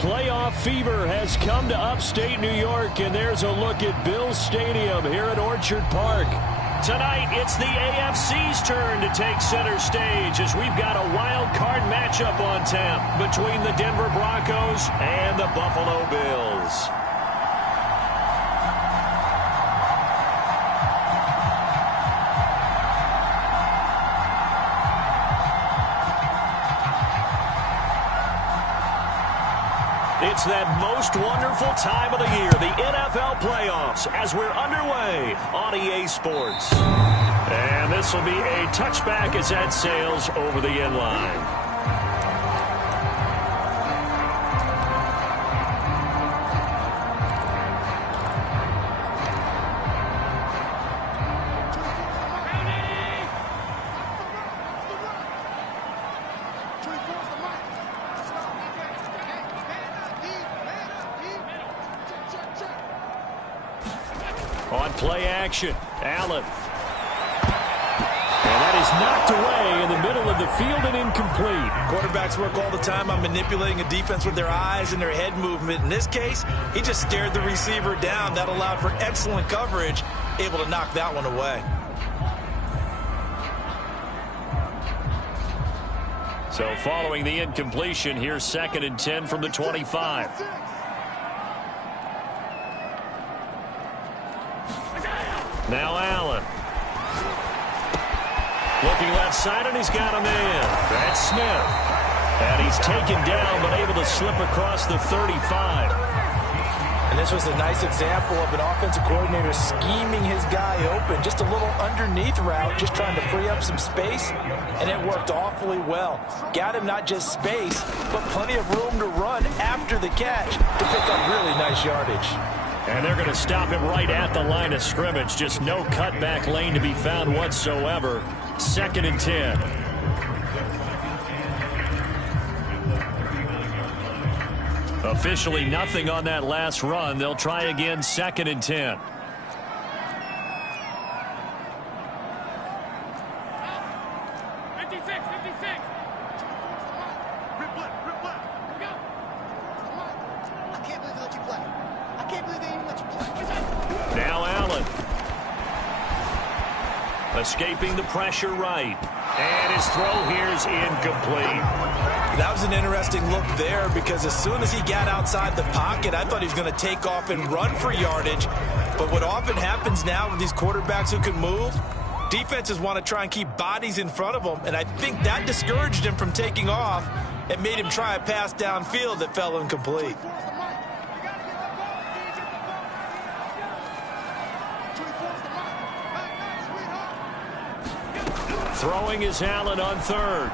playoff fever has come to upstate New York, and there's a look at Bills Stadium here at Orchard Park. Tonight, it's the AFC's turn to take center stage as we've got a wild card matchup on tap between the Denver Broncos and the Buffalo Bills. It's that most wonderful time of the year, the NFL playoffs, as we're underway on EA Sports. And this will be a touchback as that sails over the end line. On play action, Allen. And that is knocked away in the middle of the field and incomplete. Quarterbacks work all the time on manipulating a defense with their eyes and their head movement. In this case, he just stared the receiver down. That allowed for excellent coverage, able to knock that one away. So following the incompletion, here's 2nd and 10 from the 25. Now Allen. Looking left side, and he's got a man. That's Smith. And he's taken down, but able to slip across the 35. And this was a nice example of an offensive coordinator scheming his guy open. Just a little underneath route, just trying to free up some space, and it worked awfully well. Got him not just space, but plenty of room to run after the catch to pick up really nice yardage. And they're going to stop him right at the line of scrimmage. Just no cutback lane to be found whatsoever. 2nd and 10. Officially nothing on that last run. They'll try again, 2nd and 10. Now Allen. Escaping the pressure right. And his throw here's incomplete. That was an interesting look there because as soon as he got outside the pocket, I thought he was going to take off and run for yardage. But what often happens now with these quarterbacks who can move, defenses want to try and keep bodies in front of them. And I think that discouraged him from taking off and made him try a pass downfield that fell incomplete. Throwing is Allen on 3rd.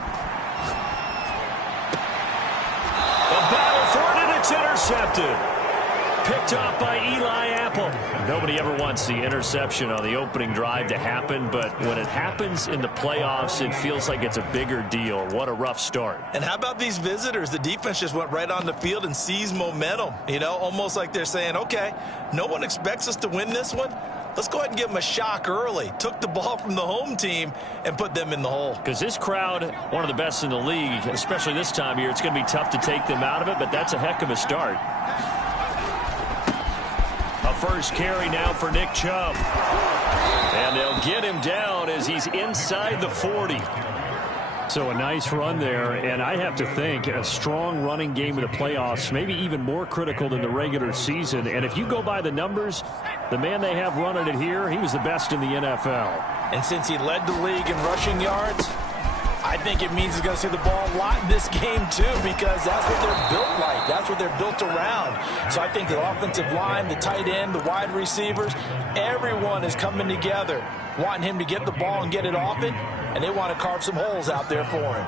A battle for it, and it's intercepted. Picked off by Eli Apple. Nobody ever wants the interception on the opening drive to happen, but when it happens in the playoffs, it feels like it's a bigger deal. What a rough start. And how about these visitors? The defense just went right on the field and seized momentum. You know, almost like they're saying, okay, no one expects us to win this one. Let's go ahead and give them a shock early. Took the ball from the home team and put them in the hole. Because this crowd, one of the best in the league, especially this time of year, it's going to be tough to take them out of it, but that's a heck of a start. A first carry now for Nick Chubb. And they'll get him down as he's inside the 40. So a nice run there, and I have to think a strong running game in the playoffs, maybe even more critical than the regular season. And if you go by the numbers, the man they have running it here, he was the best in the NFL. And since he led the league in rushing yards, I think it means he's going to see the ball a lot in this game too, because that's what they're built like. That's what they're built around. So I think the offensive line, the tight end, the wide receivers, everyone is coming together, wanting him to get the ball and get it often, and they want to carve some holes out there for him.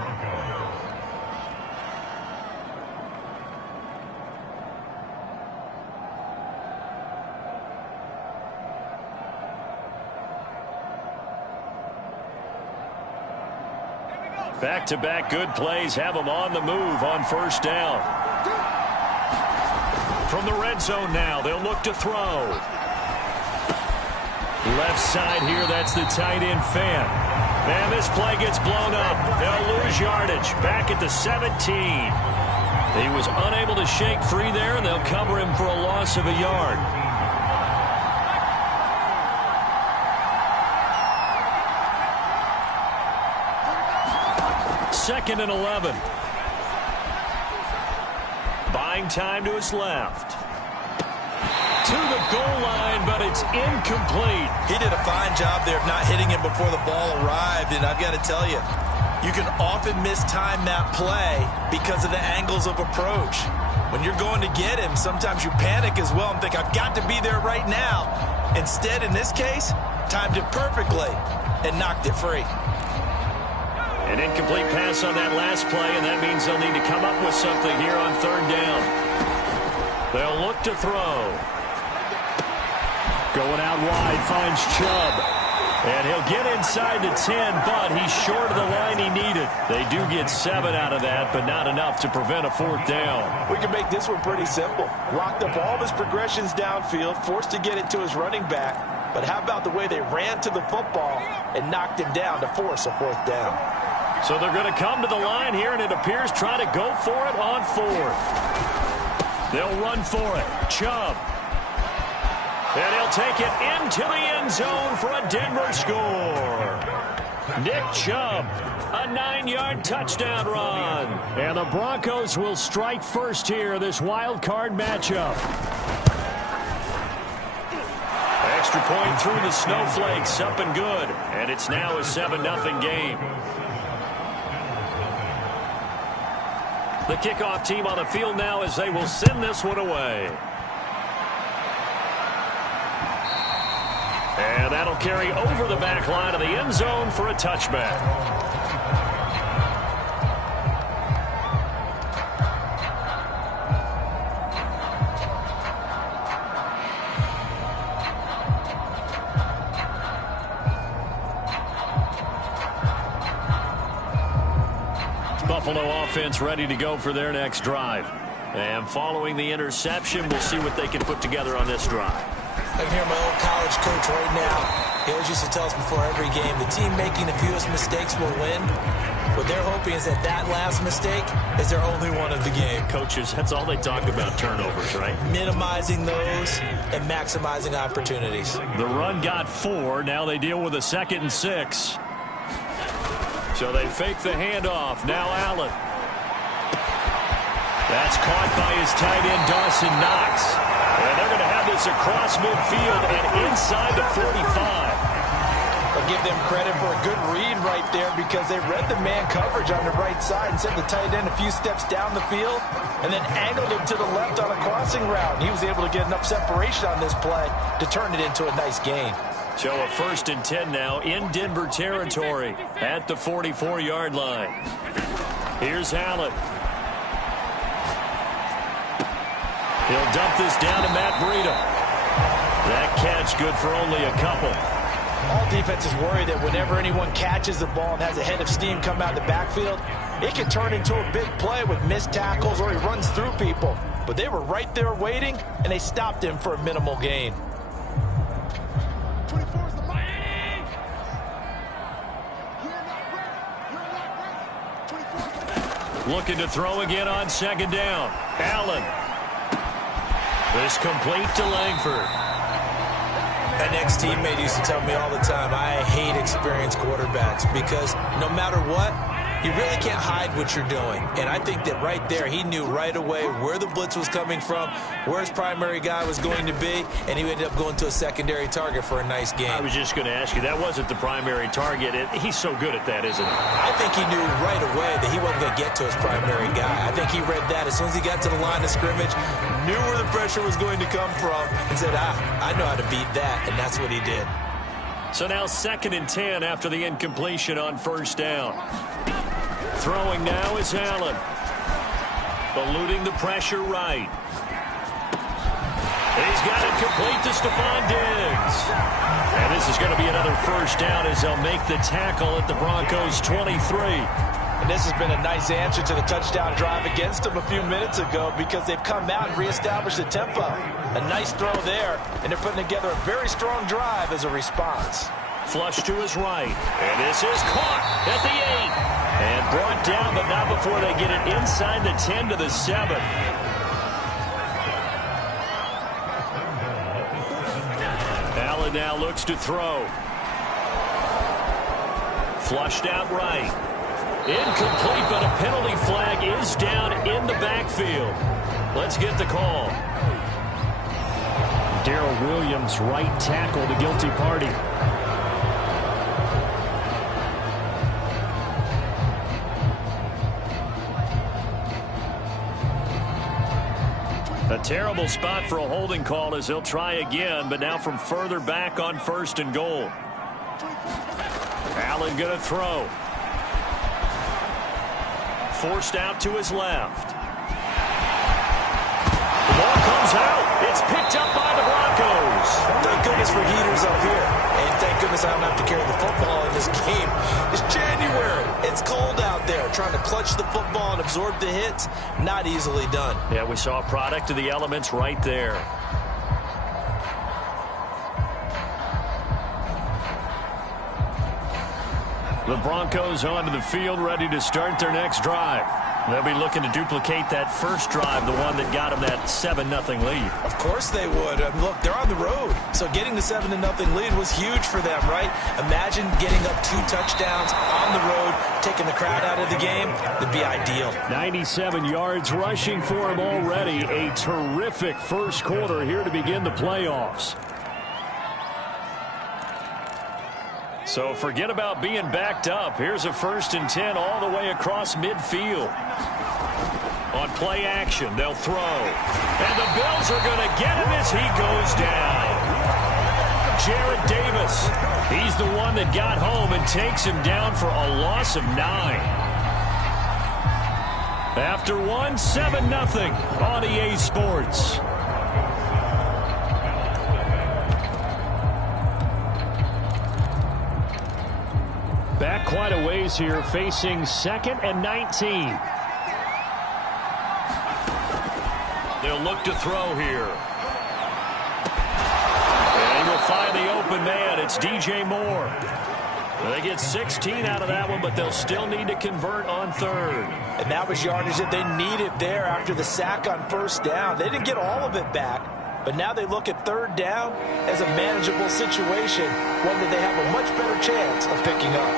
Back-to-back good plays have them on the move on first down. From the red zone now, they'll look to throw. Left side here, that's the tight end fan. And this play gets blown up. They'll lose yardage. Back at the 17. He was unable to shake free there, and they'll cover him for a loss of a yard. Second and 11. Buying time to his left. To the goal line, but it's incomplete. He did a fine job there of not hitting him before the ball arrived, and I've got to tell you, you can often mistime that play because of the angles of approach. When you're going to get him, sometimes you panic as well and think, I've got to be there right now. Instead, in this case, timed it perfectly and knocked it free. An incomplete pass on that last play, and that means they'll need to come up with something here on third down. They'll look to throw. Going out wide, finds Chubb. And he'll get inside the 10, but he's short of the line he needed. They do get 7 out of that, but not enough to prevent a fourth down. We can make this one pretty simple. Locked up all of his progressions downfield, forced to get it to his running back. But how about the way they ran to the football and knocked him down to force a fourth down? So they're going to come to the line here, and it appears trying to go for it on fourth. They'll run for it. Chubb. And he'll take it into the end zone for a Denver score. Nick Chubb, a 9-yard touchdown run. And the Broncos will strike first here, this wild card matchup. Extra point through the snowflakes, up and good. And it's now a 7-0 game. The kickoff team on the field now as they will send this one away. And that'll carry over the back line of the end zone for a touchback. Buffalo offense ready to go for their next drive. And following the interception, we'll see what they can put together on this drive. I can hear my old college coach right now. He always used to tell us before every game, the team making the fewest mistakes will win. What they're hoping is that that last mistake is their only one of the game. Coaches, that's all they talk about, turnovers, right? Minimizing those and maximizing opportunities. The run got 4. Now they deal with a 2nd and 6. So they fake the handoff. Now Allen. That's caught by his tight end, Dawson Knox. And they're going to have this across midfield and inside the 45. I'll give them credit for a good read right there because they read the man coverage on the right side and sent the tight end a few steps down the field and then angled him to the left on a crossing route. And he was able to get enough separation on this play to turn it into a nice gain. So a 1st and 10 now in Denver territory at the 44-yard line. Here's Allen. He'll dump this down to Matt Breida. That catch good for only a couple. All defenses worry that whenever anyone catches the ball and has a head of steam come out of the backfield, it can turn into a big play with missed tackles or he runs through people. But they were right there waiting, and they stopped him for a minimal gain. Looking to throw again on 2nd down. Allen. This complete to Langford. An ex-teammate used to tell me all the time, I hate experienced quarterbacks because no matter what, you really can't hide what you're doing. And I think that right there, he knew right away where the blitz was coming from, where his primary guy was going to be, and he ended up going to a secondary target for a nice game. I was just going to ask you, that wasn't the primary target. He's so good at that, isn't he? I think he knew right away that he wasn't going to get to his primary guy. I think he read that as soon as he got to the line of scrimmage, knew where the pressure was going to come from, and said, I know how to beat that, and that's what he did. So now 2nd and 10 after the incompletion on 1st down. Throwing now is Allen. Eluding the pressure right. He's got it complete to Stephon Diggs. And this is going to be another 1st down as they'll make the tackle at the Broncos 23. And this has been a nice answer to the touchdown drive against them a few minutes ago because they've come out and reestablished the tempo. A nice throw there, and they're putting together a very strong drive as a response. Flush to his right. And this is caught at the 8. And brought down, but not before they get it inside the 10 to the 7. Allen now looks to throw. Flushed out right. Incomplete, but a penalty flag is down in the backfield. Let's get the call. Darrell Williams, right tackle, the guilty party. A terrible spot for a holding call as he'll try again, but now from further back on 1st and goal. Allen going to throw. Forced out to his left. The ball comes out. It's picked up by the Broncos. Thank goodness for heaters up here. And thank goodness I don't have to carry the football in this game. It's January. It's cold out there. Trying to clutch the football and absorb the hits, not easily done. Yeah, we saw a product of the elements right there. The Broncos onto the field, ready to start their next drive. They'll be looking to duplicate that first drive, the one that got them that 7-0 lead. Of course they would. Look, they're on the road, so getting the 7-0 lead was huge for them, right? Imagine getting up 2 touchdowns on the road, taking the crowd out of the game. That'd be ideal. 97 yards rushing for him already. A terrific first quarter here to begin the playoffs. So forget about being backed up. Here's a 1st and 10 all the way across midfield. On play action, they'll throw. And the Bills are going to get him as he goes down. Jarrad Davis, he's the one that got home and takes him down for a loss of 9. After one, 7-0 on EA Sports. Back quite a ways here, facing 2nd and 19. They'll look to throw here. And he will find the open man. It's DJ Moore. They get 16 out of that one, but they'll still need to convert on 3rd. And that was yardage that they needed there after the sack on 1st down. They didn't get all of it back, but now they look at 3rd down as a manageable situation, one that they have a much better chance of picking up.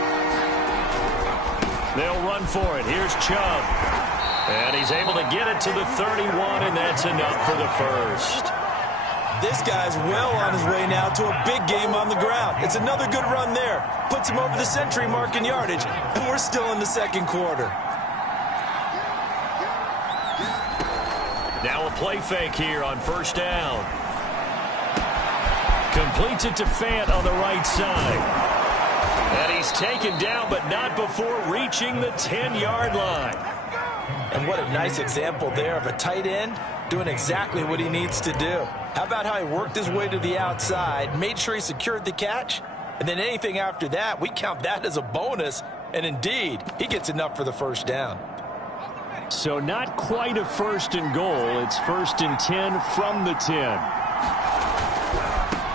They'll run for it. Here's Chubb. And he's able to get it to the 31, and that's enough for the first. This guy's well on his way now to a big game on the ground. It's another good run there. Puts him over the century mark in yardage, and we're still in the 2nd quarter. Now a play fake here on 1st down. Completes it to Fant on the right side. And he's taken down, but not before reaching the 10-yard line. And what a nice example there of a tight end doing exactly what he needs to do. How about how he worked his way to the outside, made sure he secured the catch, and then anything after that, we count that as a bonus. And indeed, he gets enough for the 1st down. So not quite a 1st and goal. It's 1st and 10 from the 10.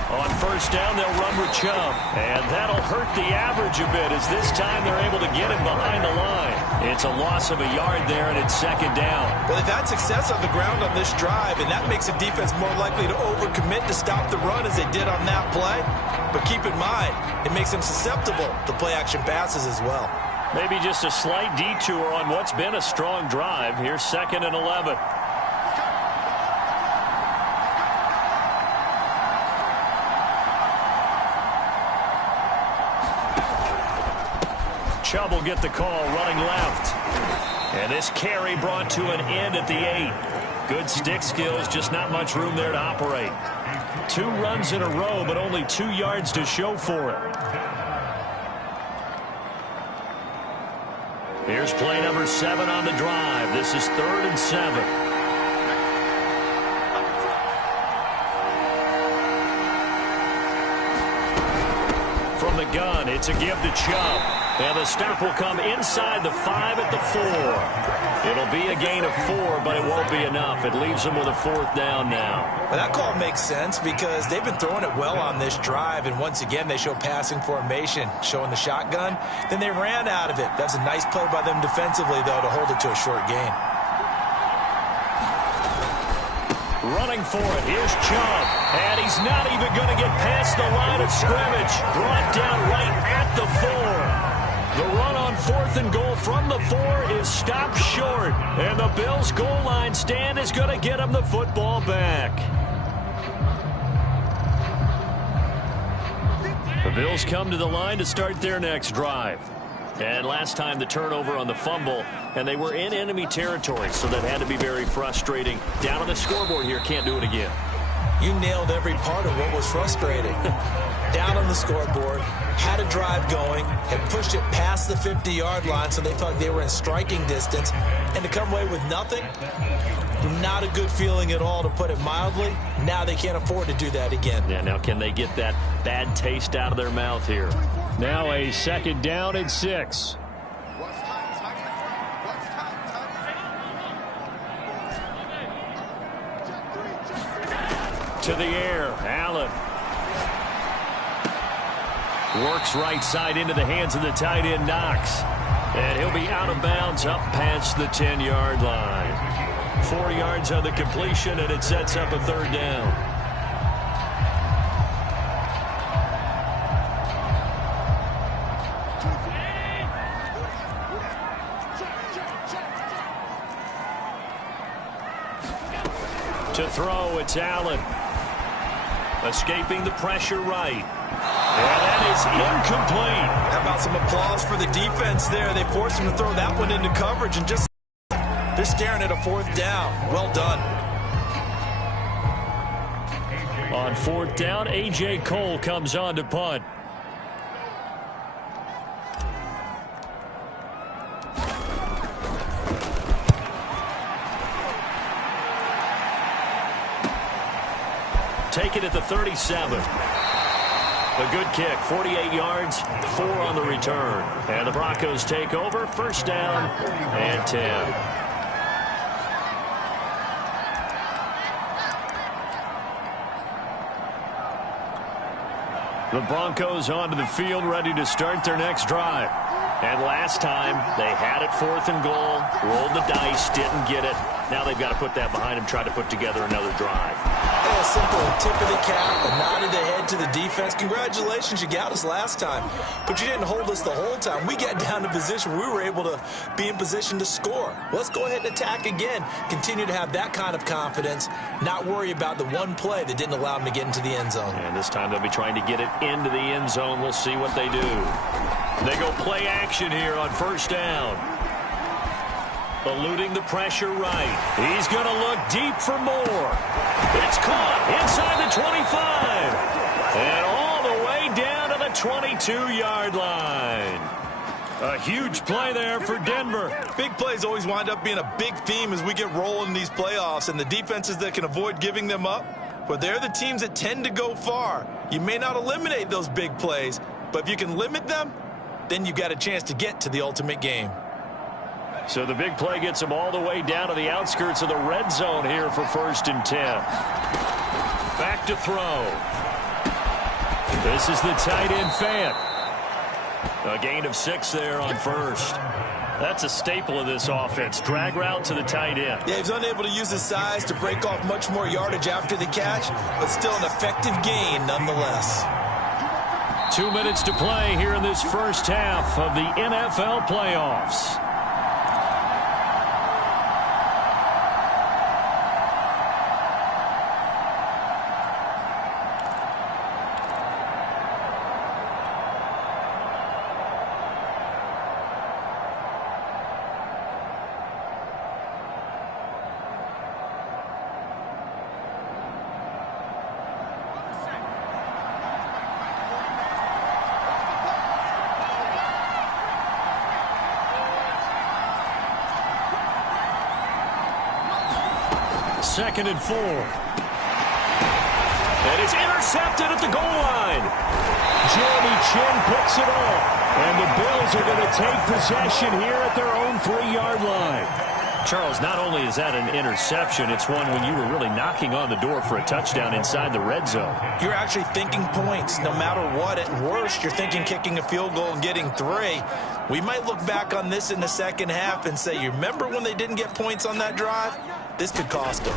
On 1st down, they'll run with Chubb. And that'll hurt the average a bit as this time they're able to get him behind the line. It's a loss of a yard there, and it's 2nd down. Well, they've had success on the ground on this drive, and that makes a defense more likely to overcommit to stop the run as they did on that play. But keep in mind, it makes them susceptible to play-action passes as well. Maybe just a slight detour on what's been a strong drive. Here's 2nd and 11. Chubb will get the call running left. And this carry brought to an end at the 8. Good stick skills, just not much room there to operate. 2 runs in a row, but only 2 yards to show for it. Here's play number 7 on the drive. This is 3rd and 7. From the gun, it's a give to Chubb. And the stop will come inside the 5 at the 4. It'll be a gain of 4, but it won't be enough. It leaves them with a 4th down now. Well, that call makes sense because they've been throwing it well on this drive, and once again they show passing formation, showing the shotgun. Then they ran out of it. That's a nice play by them defensively, though, to hold it to a short gain. Running for it. Here's Chubb. And he's not even going to get past the line of scrimmage. Brought down right at the 4. The run on 4th and goal from the 4 is stopped short. And the Bills' goal line stand is going to get them the football back. The Bills come to the line to start their next drive. And last time the turnover on the fumble, and they were in enemy territory, so that had to be very frustrating. Down on the scoreboard here, can't do it again. You nailed every part of what was frustrating. Down on the scoreboard, had a drive going, had pushed it past the 50-yard line, so they felt like they were in striking distance, and to come away with nothing, not a good feeling at all, to put it mildly. Now they can't afford to do that again. Yeah, now can they get that bad taste out of their mouth here? Now a 2nd down and 6. To the air, Allen. Works right side into the hands of the tight end, Knox. And he'll be out of bounds up past the 10-yard line. 4 yards on the completion, and it sets up a 3rd down. To throw, it's Allen. Escaping the pressure right. And that is incomplete. How about some applause for the defense there? They forced him to throw that one into coverage, and just they're staring at a 4th down. Well done. On 4th down, A.J. Cole comes on to punt. Take it at the 37. A good kick, 48 yards, 4 on the return. And the Broncos take over, 1st down and 10. The Broncos onto the field, ready to start their next drive. And last time, they had it 4th and goal, rolled the dice, didn't get it. Now they've got to put that behind them, try to put together another drive. A simple tip of the cap, a nod of the head to the defense. Congratulations, you got us last time, but you didn't hold us the whole time. We got down to position where we were able to be in position to score. Let's go ahead and attack again. Continue to have that kind of confidence, not worry about the one play that didn't allow them to get into the end zone. And this time they'll be trying to get it into the end zone. We'll see what they do. They go play action here on 1st down. Eluding the pressure right. He's going to look deep for more. It's caught inside the 25. And all the way down to the 22-yard line. A huge play there for Denver. Big plays always wind up being a big theme as we get rolling in these playoffs, and the defenses that can avoid giving them up, but they're the teams that tend to go far. You may not eliminate those big plays, but if you can limit them, then you've got a chance to get to the ultimate game. So the big play gets them all the way down to the outskirts of the red zone here for 1st and 10. Back to throw. This is the tight end, Fant. A gain of 6 there on 1st. That's a staple of this offense. Drag route to the tight end. Yeah, he's unable to use his size to break off much more yardage after the catch, but still an effective gain nonetheless. 2 minutes to play here in this first half of the NFL playoffs. Second and 4. And it's intercepted at the goal line. Jeremy Chinn picks it off. And the Bills are going to take possession here at their own 3-yard line. Charles, not only is that an interception, it's one when you were really knocking on the door for a touchdown inside the red zone. You're actually thinking points no matter what. At worst, you're thinking kicking a field goal and getting 3. We might look back on this in the second half and say, you remember when they didn't get points on that drive? This could cost them.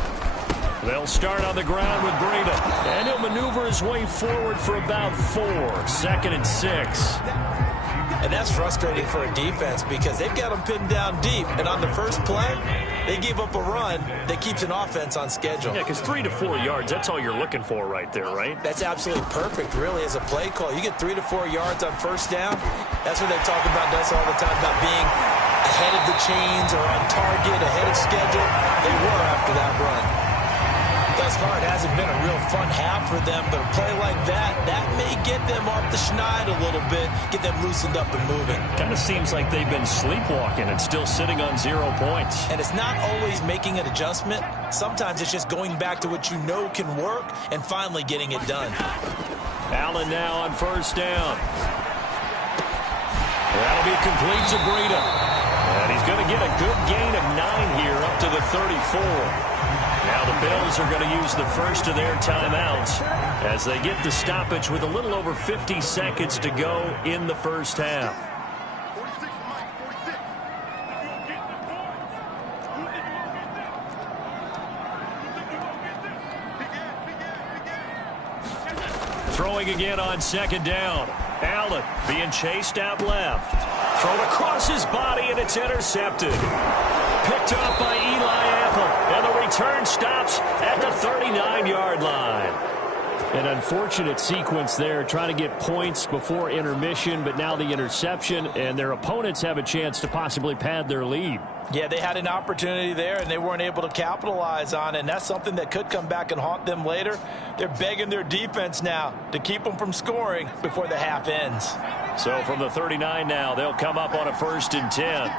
They'll start on the ground with Breida. And he'll maneuver his way forward for about 4. 2nd and 6. And that's frustrating for a defense because they've got them pinned down deep. And on the first play, they gave up a run that keeps an offense on schedule. Yeah, because 3 to 4 yards, that's all you're looking for right there, right? That's absolutely perfect, really, as a play call. You get 3 to 4 yards on first down. That's what they talk about us all the time, about being ahead of the chains or on target, ahead of schedule. They were after that run. Thus far, it hasn't been a real fun half for them, but a play like that may get them off the schneid a little bit, get them loosened up and moving. Kind of seems like they've been sleepwalking and still sitting on 0 points. And it's not always making an adjustment. Sometimes it's just going back to what you know can work and finally getting it done. Allen now on first down. That'll be complete to Breida. And he's going to get a good gain of 9 here up to the 34. Now the Bills are going to use the first of their timeouts as they get the stoppage with a little over 50 seconds to go in the first half. Throwing again on 2nd down. Allen being chased out left. Thrown across his body, and it's intercepted. Picked up by Eli Apple, and the return stops at the 39-yard line. An unfortunate sequence there, trying to get points before intermission, but now the interception, and their opponents have a chance to possibly pad their lead. Yeah, they had an opportunity there, and they weren't able to capitalize on it, and that's something that could come back and haunt them later. They're begging their defense now to keep them from scoring before the half ends. So from the 39 now, they'll come up on a 1st and 10.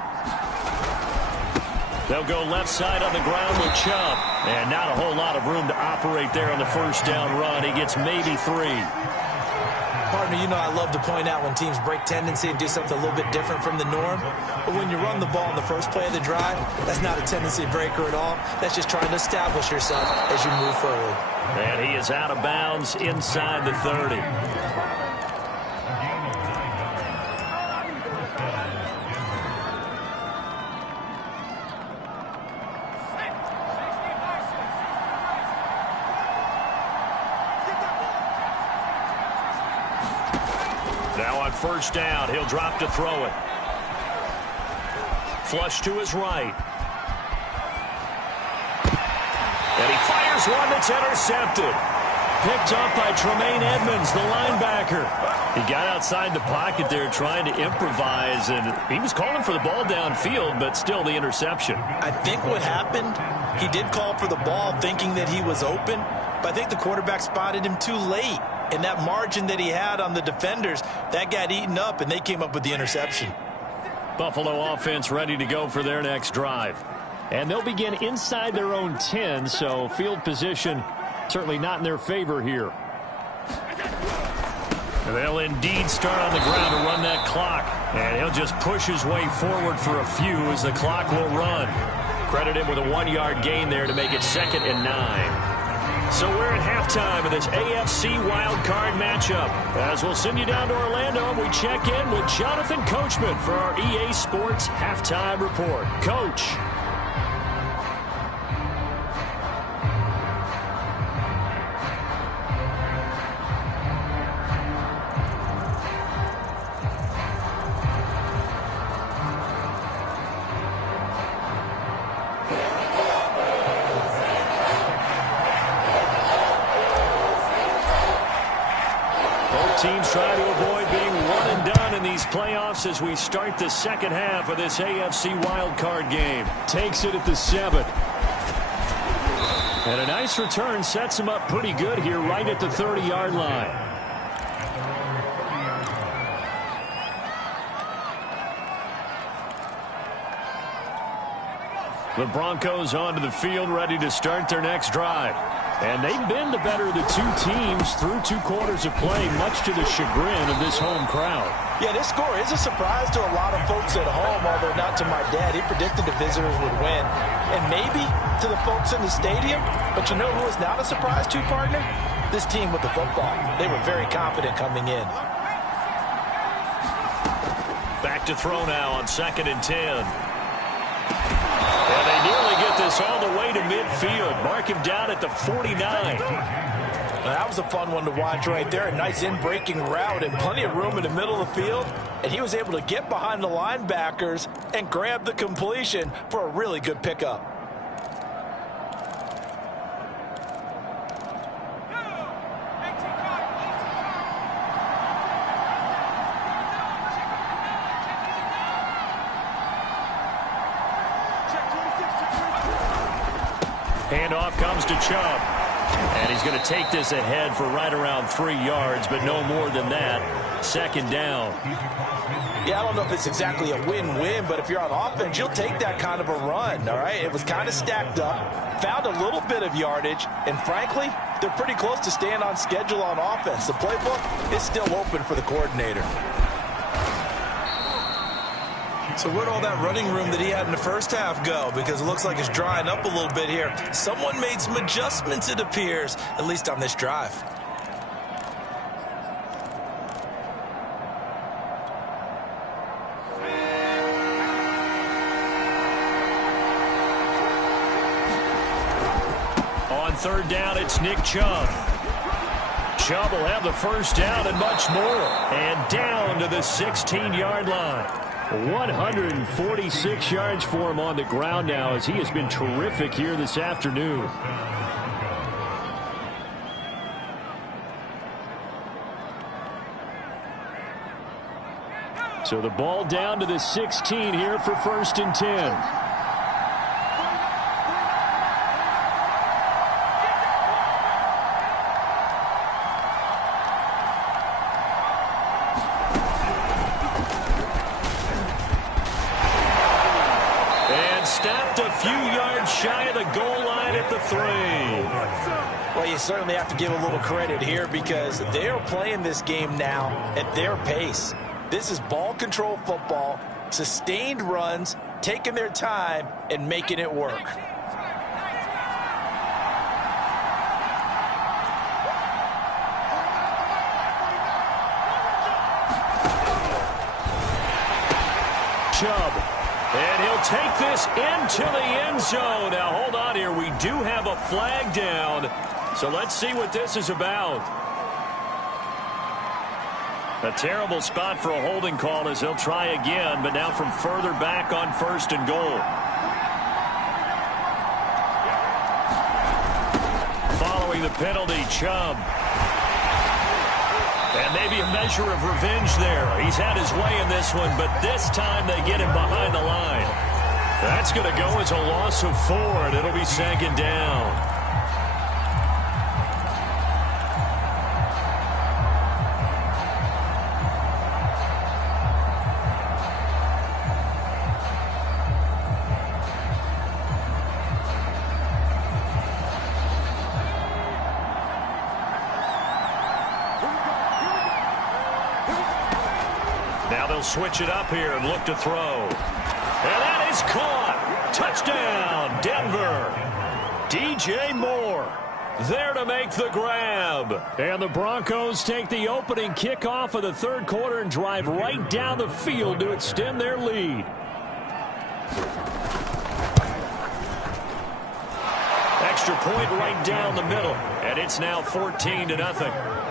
They'll go left side on the ground with Chubb. And not a whole lot of room to operate there on the first down run. He gets maybe 3. Partner, you know I love to point out when teams break tendency and do something a little bit different from the norm. But when you run the ball in the first play of the drive, that's not a tendency breaker at all. That's just trying to establish yourself as you move forward. And he is out of bounds inside the 30. Now on first down, he'll drop to throw it. Flush to his right. And he fires one that's intercepted. Picked up by Tremaine Edmonds, the linebacker. He got outside the pocket there trying to improvise, and he was calling for the ball downfield, but still the interception. I think what happened, he did call for the ball thinking that he was open, but I think the quarterback spotted him too late. And that margin that he had on the defenders, that got eaten up, and they came up with the interception. Buffalo offense ready to go for their next drive. And they'll begin inside their own 10, so field position certainly not in their favor here. They'll indeed start on the ground to run that clock. And he'll just push his way forward for a few as the clock will run. Credit him with a 1-yard gain there to make it 2nd and 9. So we're at halftime of this AFC wildcard matchup. As we'll send you down to Orlando, we check in with Jonathan Coachman for our EA Sports Halftime Report. Coach. Teams try to avoid being one and done in these playoffs as we start the second half of this AFC wildcard game. Takes it at the 7. And a nice return sets him up pretty good here right at the 30-yard line. The Broncos onto the field ready to start their next drive. And they've been the better of the two teams through 2 quarters of play, much to the chagrin of this home crowd. Yeah, this score is a surprise to a lot of folks at home, although not to my dad. He predicted the visitors would win. And maybe to the folks in the stadium. But you know who is not a surprise to, partner? This team with the football. They were very confident coming in. Back to throw now on 2nd and 10. And they nearly get this all the way to midfield. Mark him down at the 49. That was a fun one to watch right there. A nice in-breaking route and plenty of room in the middle of the field. And he was able to get behind the linebackers and grab the completion for a really good pickup. Handoff comes to Chubb. And he's going to take this ahead for right around 3 yards, but no more than that. 2nd down. Yeah, I don't know if it's exactly a win-win, but if you're on offense, you'll take that kind of a run, all right? It was kind of stacked up, found a little bit of yardage, and frankly, they're pretty close to staying on schedule on offense. The playbook is still open for the coordinator. So where'd all that running room that he had in the first half go? Because it looks like it's drying up a little bit here. Someone made some adjustments, it appears, at least on this drive. On 3rd down, it's Nick Chubb. Chubb will have the first down and much more. And down to the 16-yard line. 146 yards for him on the ground now, as he has been terrific here this afternoon. So the ball down to the 16 here for 1st and 10. Shy of the goal line at the 3. Well, you certainly have to give a little credit here because they are playing this game now at their pace. This is ball control football, sustained runs, taking their time and making it work. Chubb. And he'll take this into the end zone. Now, hold on here. We do have a flag down. So let's see what this is about. A terrible spot for a holding call as they'll try again, but now from further back on 1st and goal. Following the penalty, Chubb. And maybe a measure of revenge there. He's had his way in this one, but this time they get him behind the line. That's going to go as a loss of 4, and it'll be 2nd down. Now they'll switch it up here and look to throw. And that is caught. Touchdown, Denver. DJ Moore there to make the grab. And the Broncos take the opening kickoff of the 3rd quarter and drive right down the field to extend their lead. Extra point right down the middle. And it's now 14-0.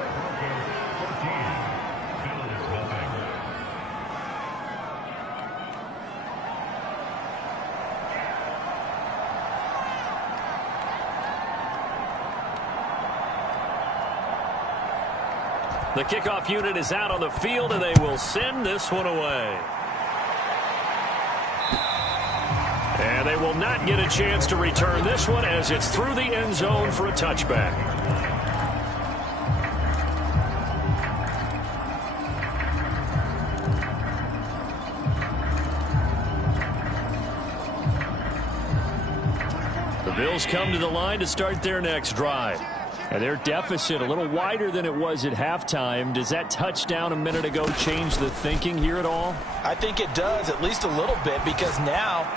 The kickoff unit is out on the field, and they will send this one away. And they will not get a chance to return this one as it's through the end zone for a touchback. Bills come to the line to start their next drive. And their deficit a little wider than it was at halftime. Does that touchdown a minute ago change the thinking here at all? I think it does, at least a little bit, because now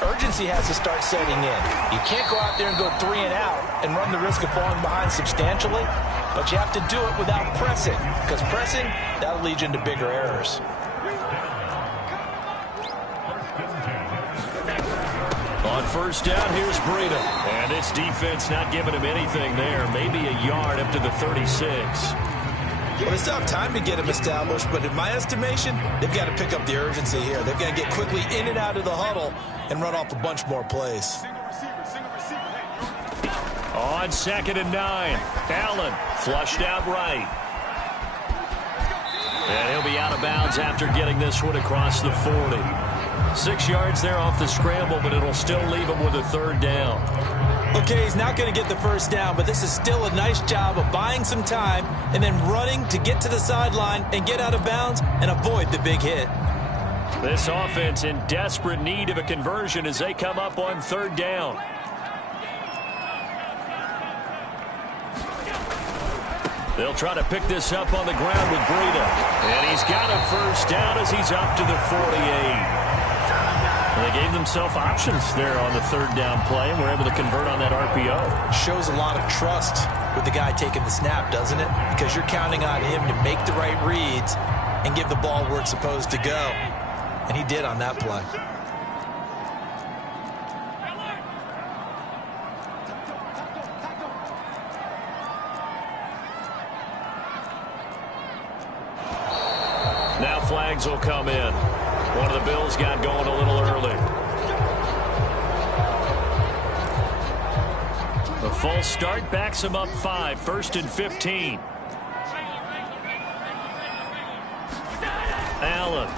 urgency has to start setting in. You can't go out there and go 3 and out and run the risk of falling behind substantially, but you have to do it without pressing, because pressing, that'll lead you into bigger errors. On first down, here's Breida. And this defense not giving him anything there. Maybe a yard up to the 36. Well, they still have time to get him established, but in my estimation, they've got to pick up the urgency here. They've got to get quickly in and out of the huddle and run off a bunch more plays. On 2nd and 9, Allen flushed out right. And he'll be out of bounds after getting this one across the 40. 6 yards there off the scramble, but it'll still leave him with a 3rd down. Okay, he's not going to get the first down, but this is still a nice job of buying some time and then running to get to the sideline and get out of bounds and avoid the big hit. This offense in desperate need of a conversion as they come up on 3rd down. They'll try to pick this up on the ground with Breida. And he's got a first down as he's up to the 48. They gave themselves options there on the 3rd down play and were able to convert on that RPO. Shows a lot of trust with the guy taking the snap, doesn't it? Because you're counting on him to make the right reads and give the ball where it's supposed to go. And he did on that play. Now flags will come in. One of the Bills got going a little early. The false start backs him up 5, 1st and 15. Allen.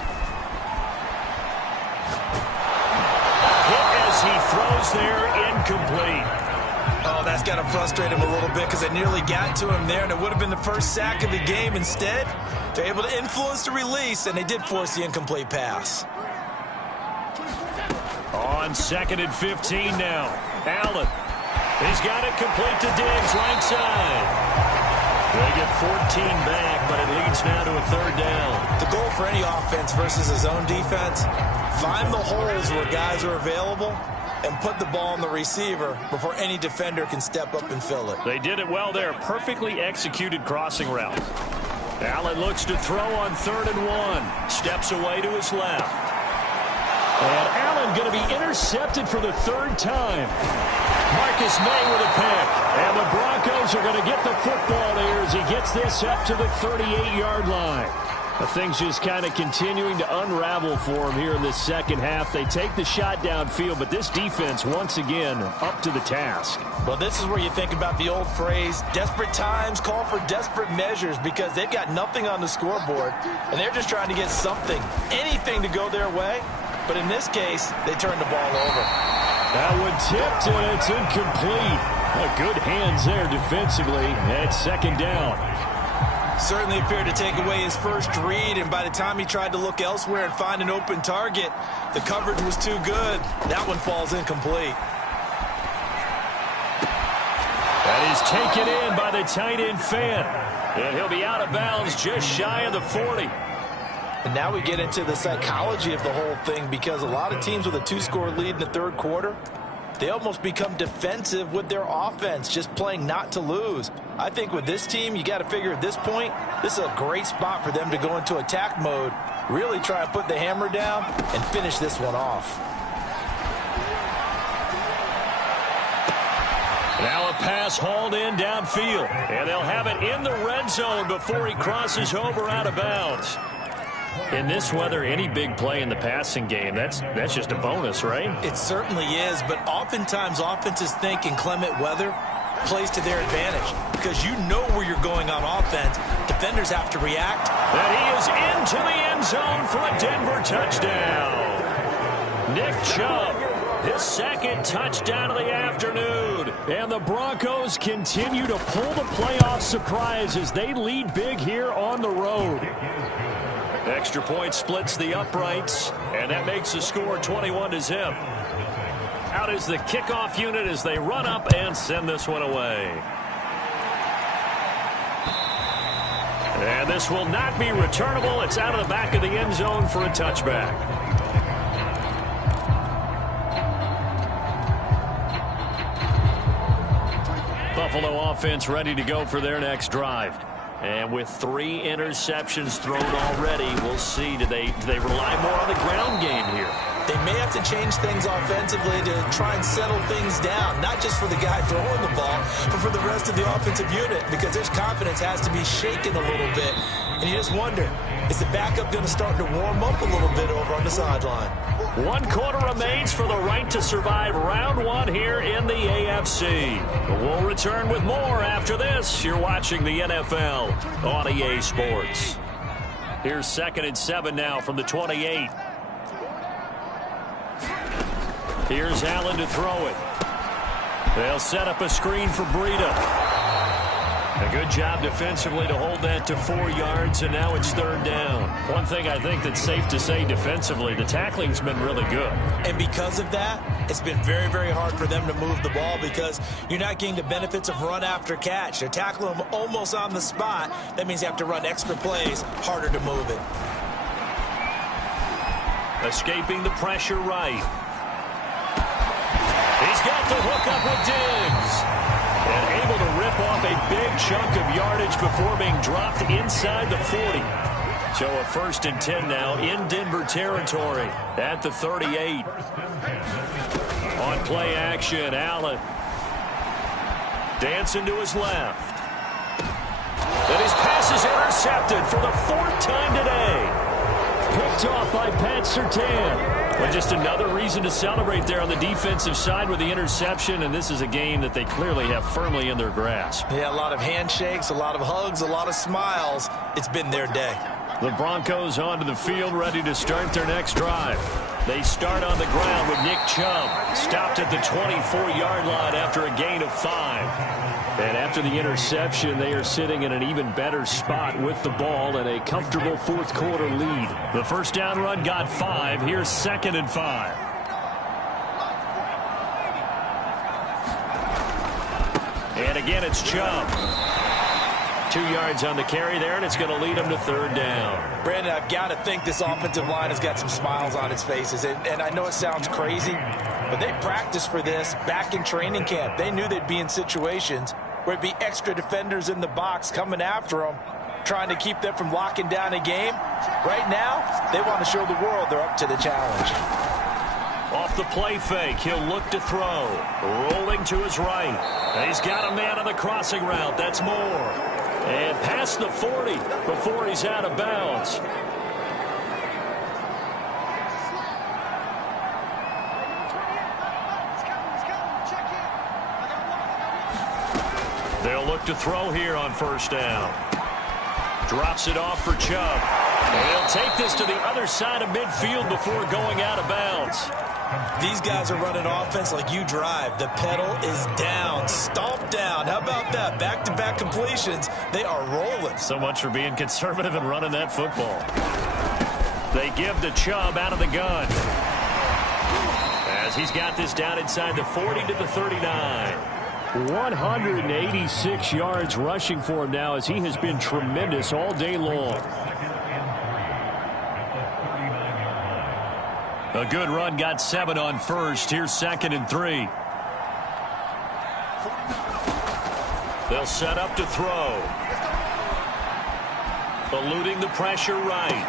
Hit as he throws there, incomplete. Oh, that's got to frustrate him a little bit because they nearly got to him there, and it would have been the first sack of the game. Instead, they're able to influence the release, and they did force the incomplete pass. On 2nd and 15 now. Allen. He's got it complete to Diggs, right side. They get 14 back, but it leads now to a 3rd down. The goal for any offense versus his own defense, find the holes where guys are available and put the ball on the receiver before any defender can step up and fill it. They did it well there. Perfectly executed crossing route. Allen looks to throw on 3rd and 1. Steps away to his left. And Allen going to be intercepted for the 3rd time. Marcus May with a pick. And the Broncos are going to get the football there as he gets this up to the 38-yard line. Things just kind of continuing to unravel for him here in this second half. They take the shot downfield, but this defense, once again, up to the task. Well, this is where you think about the old phrase, desperate times call for desperate measures, because they've got nothing on the scoreboard, and they're just trying to get something, anything to go their way. But in this case, they turn the ball over. That one tipped, and it's incomplete. Good hands there defensively at 2nd down. Certainly appeared to take away his first read, and by the time he tried to look elsewhere and find an open target, the coverage was too good. That one falls incomplete. That is taken in by the tight end Fant. And he'll be out of bounds just shy of the 40. And now we get into the psychology of the whole thing, because a lot of teams with a 2-score lead in the 3rd quarter, they almost become defensive with their offense, just playing not to lose. I think with this team, you got to figure at this point, this is a great spot for them to go into attack mode, really try and put the hammer down and finish this one off. Now a pass hauled in downfield, and they'll have it in the red zone before he crosses over out of bounds. In this weather, any big play in the passing game, that's just a bonus, right? It certainly is, but oftentimes offenses think inclement weather plays to their advantage, because you know where you're going on offense. Defenders have to react. And he is into the end zone for a Denver touchdown. Nick Chubb, his 2nd touchdown of the afternoon. And the Broncos continue to pull the playoff surprise as they lead big here on the road. Extra point splits the uprights, and that makes the score 21-0. Out is the kickoff unit as they run up and send this one away. And this will not be returnable. It's out of the back of the end zone for a touchback. Buffalo offense ready to go for their next drive. And with 3 interceptions thrown already, we'll see. Do they rely more on the ground game here? They may have to change things offensively to try and settle things down, not just for the guy throwing the ball, but for the rest of the offensive unit, because their confidence has to be shaken a little bit. And you just wonder, is the backup going to start to warm up a little bit over on the sideline? 1 quarter remains for the right to survive round 1 here in the AFC. We'll return with more after this. You're watching the NFL on EA Sports. Here's 2nd and 7 now from the 28. Here's Allen to throw it. They'll set up a screen for Breida. A good job defensively to hold that to 4 yards, and now it's 3rd down. One thing I think that's safe to say defensively, the tackling's been really good. And because of that, it's been very, very hard for them to move the ball because you're not getting the benefits of run after catch. They're tackling them almost on the spot. That means you have to run extra plays, harder to move it. Escaping the pressure right. He's got the hook up with Diggs. And able to rip off a big chunk of yardage before being dropped inside the 40. So a 1st and 10 now in Denver territory at the 38. On play action, Allen. Dancing to his left. And his pass is intercepted for the 4th time today. Picked off by Pat Surtain. Well, just another reason to celebrate there on the defensive side with the interception, and this is a game that they clearly have firmly in their grasp. Yeah, a lot of handshakes, a lot of hugs, a lot of smiles. It's been their day. The Broncos onto the field ready to start their next drive. They start on the ground with Nick Chubb. Stopped at the 24-yard line after a gain of 5. And after the interception, they are sitting in an even better spot with the ball and a comfortable 4th quarter lead. The 1st down run got 5. Here's 2nd and 5. And again, it's Chubb. 2 yards on the carry there, and it's going to lead them to 3rd down. Brandon, I've got to think this offensive line has got some smiles on its faces. And I know it sounds crazy, but they practiced for this back in training camp. They knew they'd be in situations where it'd be extra defenders in the box coming after them, trying to keep them from locking down a game. Right now, they want to show the world they're up to the challenge. Off the play fake, he'll look to throw. Rolling to his right. And he's got a man on the crossing route. That's Moore. And past the 40 before he's out of bounds. They'll look to throw here on 1st down. Drops it off for Chubb. And he'll take this to the other side of midfield before going out of bounds. These guys are running offense like you drive. The pedal is down, stomped down. How about that? Back-to-back completions. They are rolling. So much for being conservative and running that football. They give to Chubb out of the gun. As he's got this down inside the 40 to the 39. 186 yards rushing for him now as he has been tremendous all day long. A good run, got 7 on 1st. Here's 2nd and 3. They'll set up to throw. Eluding the pressure right.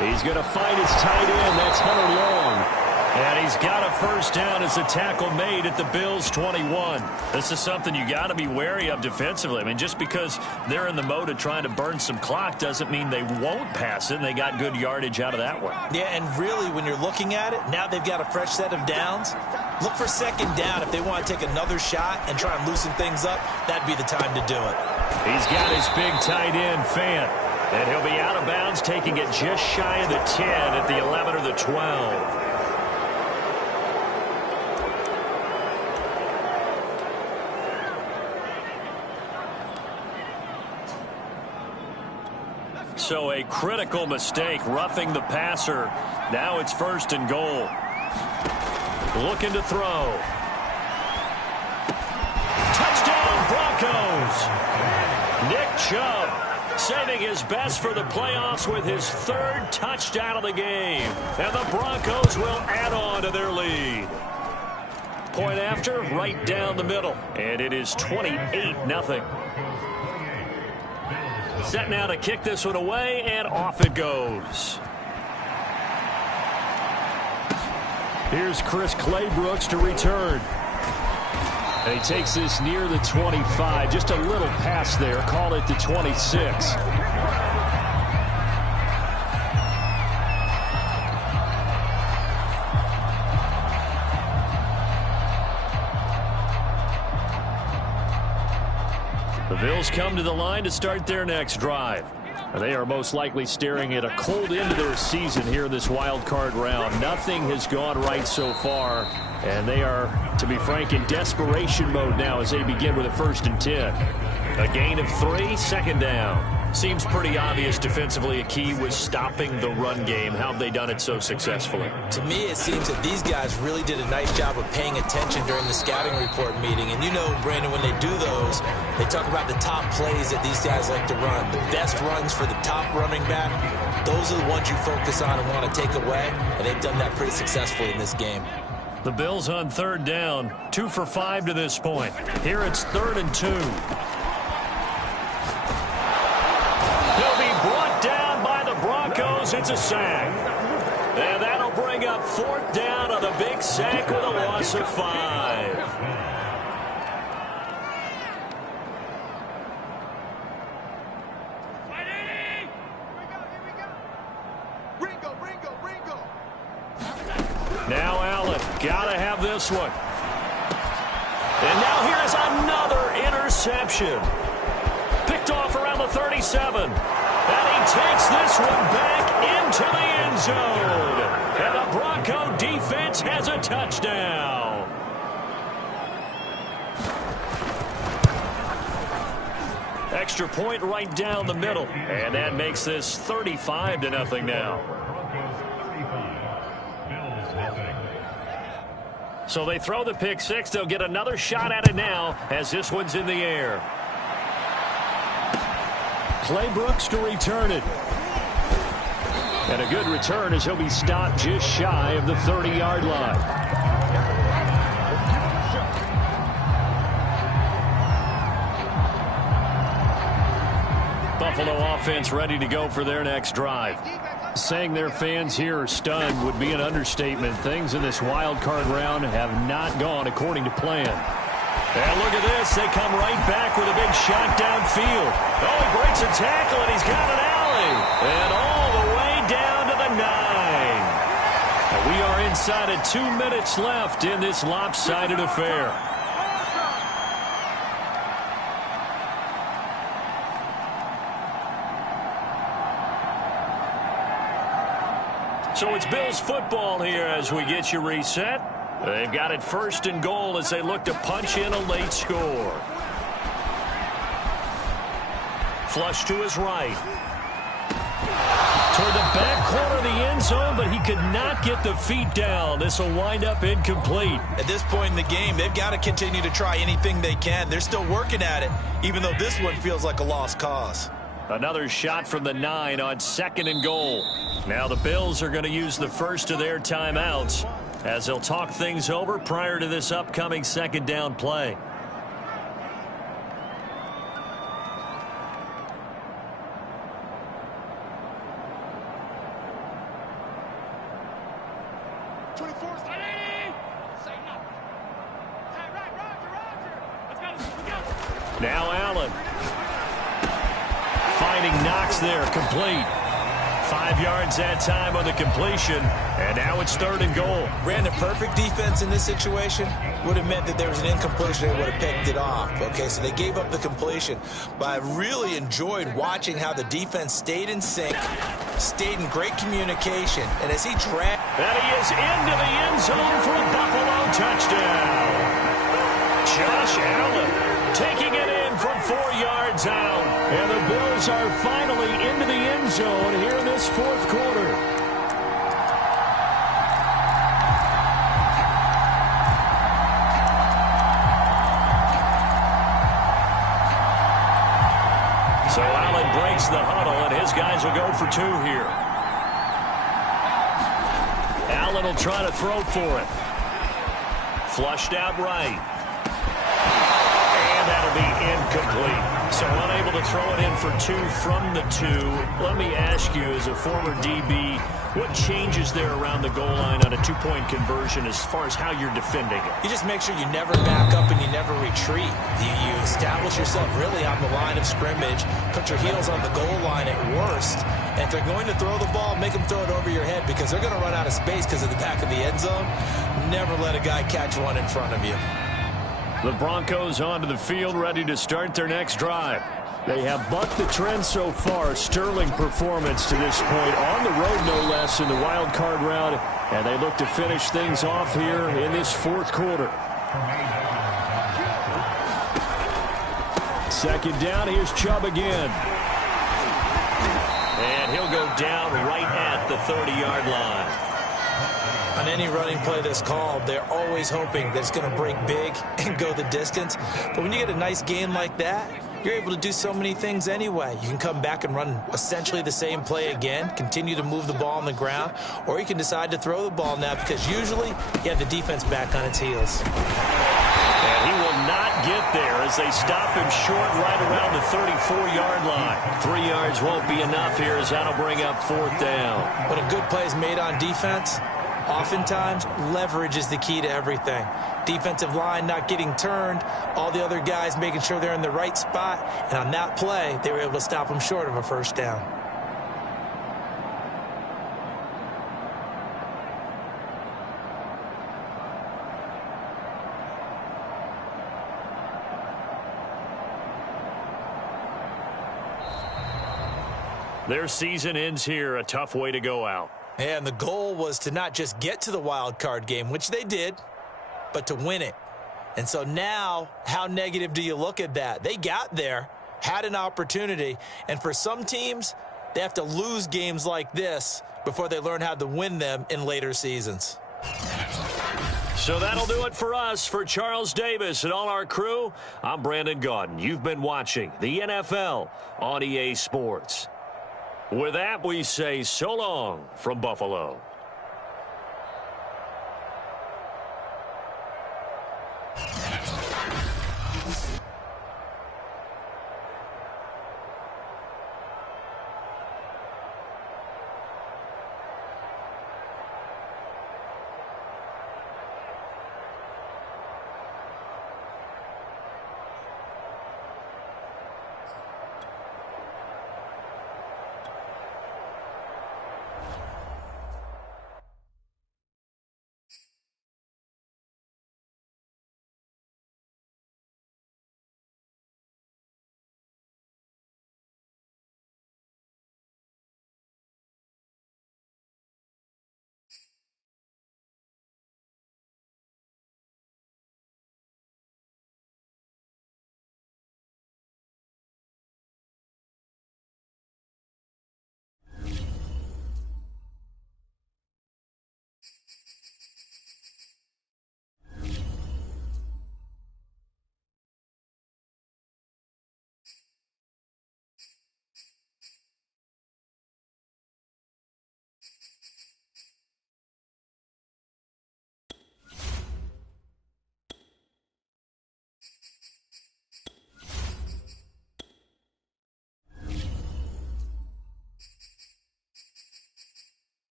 He's going to find his tight end. That's Hunter Long. And he's got a 1st down as a tackle made at the Bills' 21. This is something you got to be wary of defensively. I mean, just because they're in the mode of trying to burn some clock doesn't mean they won't pass it, and they got good yardage out of that one. Yeah, and really, when you're looking at it, now they've got a fresh set of downs. Look for 2nd down. If they want to take another shot and try and loosen things up, that'd be the time to do it. He's got his big tight end, Fant. And he'll be out of bounds, taking it just shy of the 10 at the 11 or the 12. So a critical mistake, roughing the passer. Now it's 1st and goal. Looking to throw. Touchdown, Broncos. Nick Chubb saving his best for the playoffs with his 3rd touchdown of the game. And the Broncos will add on to their lead. Point after, right down the middle. And it is 28-0. Set now to kick this one away, and off it goes. Here's Chris Claybrooks to return. And he takes this near the 25. Just a little pass there. Call it the 26. The Bills come to the line to start their next drive. They are most likely staring at a cold end to their season here in this wild card round. Nothing has gone right so far, and they are, to be frank, in desperation mode now as they begin with a 1st and 10. A gain of 3, 2nd down. Seems pretty obvious defensively a key was stopping the run game. How have they done it so successfully? To me, it seems that these guys really did a nice job of paying attention during the scouting report meeting. And you know, Brandon, when they do those, they talk about the top plays that these guys like to run. The best runs for the top running back, those are the ones you focus on and want to take away. And they've done that pretty successfully in this game. The Bills on 3rd down, 2 for 5 to this point. Here it's 3rd and 2. It's a sack. And that'll bring up 4th down on a big sack with a loss of 5. Now Allen, gotta have this one. And now here's another interception. Picked off around the 37. And he takes this one back into the end zone. And the Bronco defense has a touchdown. Extra point right down the middle. And that makes this 35-0 now. So they throw the pick 6. They'll get another shot at it now as this one's in the air. Claybrooks to return it. And a good return as he'll be stopped just shy of the 30-yard line. Buffalo offense ready to go for their next drive. Saying their fans here are stunned would be an understatement. Things in this wild card round have not gone according to plan. And look at this. They come right back with a big shot downfield. Oh, he breaks a tackle, and he's got an alley. And all the way down to the 9. And we are inside of 2 minutes left in this lopsided affair. So it's Bills football here as we get you reset. They've got it 1st and goal as they look to punch in a late score. Flush to his right. Toward the back corner of the end zone, but he could not get the feet down. This will wind up incomplete. At this point in the game, they've got to continue to try anything they can. They're still working at it, even though this one feels like a lost cause. Another shot from the 9 on 2nd and goal. Now the Bills are going to use the first of their timeouts as they'll talk things over prior to this upcoming 2nd down play. Now Allen. Finding Knox there, complete. 5 yards that time on the completion, and now it's 3rd and goal. Brandon, perfect defense in this situation would have meant that there was an incompletion. They would have picked it off. Okay, so they gave up the completion. But I really enjoyed watching how the defense stayed in sync, stayed in great communication, and as he dragged... And he is into the end zone for a Buffalo touchdown. Josh Allen taking it in from 4 yards out. And the Bills are finally into the end zone here in this 4th quarter. will go for 2 here. Allen will try to throw for it. Flushed out right. And that'll be incomplete. So unable to throw it in for 2 from the 2. Let me ask you, as a former DB, what changes there around the goal line on a 2-point conversion as far as how you're defending it? You just make sure you never back up and you never retreat. You establish yourself really on the line of scrimmage, put your heels on the goal line at worst, and if they're going to throw the ball, make them throw it over your head because they're going to run out of space because of the back of the end zone. Never let a guy catch one in front of you. The Broncos onto the field, ready to start their next drive. They have bucked the trend so far. Sterling performance to this point, on the road no less, in the wild card round, and they look to finish things off here in this 4th quarter. Second down, here's Chubb again. And he'll go down right at the 30-yard line. On any running play that's called, they're always hoping that it's going to break big and go the distance. But when you get a nice game like that, you're able to do so many things anyway. You can come back and run essentially the same play again, continue to move the ball on the ground, or you can decide to throw the ball now because usually you have the defense back on its heels. And he will not get there as they stop him short right around the 34-yard line. 3 yards won't be enough here as that'll bring up 4th down. When a good play is made on defense, oftentimes leverage is the key to everything. Defensive line not getting turned, all the other guys making sure they're in the right spot, and on that play, they were able to stop them short of a 1st down. Their season ends here, a tough way to go out. And the goal was to not just get to the wild card game, which they did, but to win it. And so now, how negative do you look at that? They got there, had an opportunity, and for some teams, they have to lose games like this before they learn how to win them in later seasons. So that'll do it for us. For Charles Davis and all our crew, I'm Brandon Gaudin. You've been watching the NFL on EA Sports. With that, we say so long from Buffalo.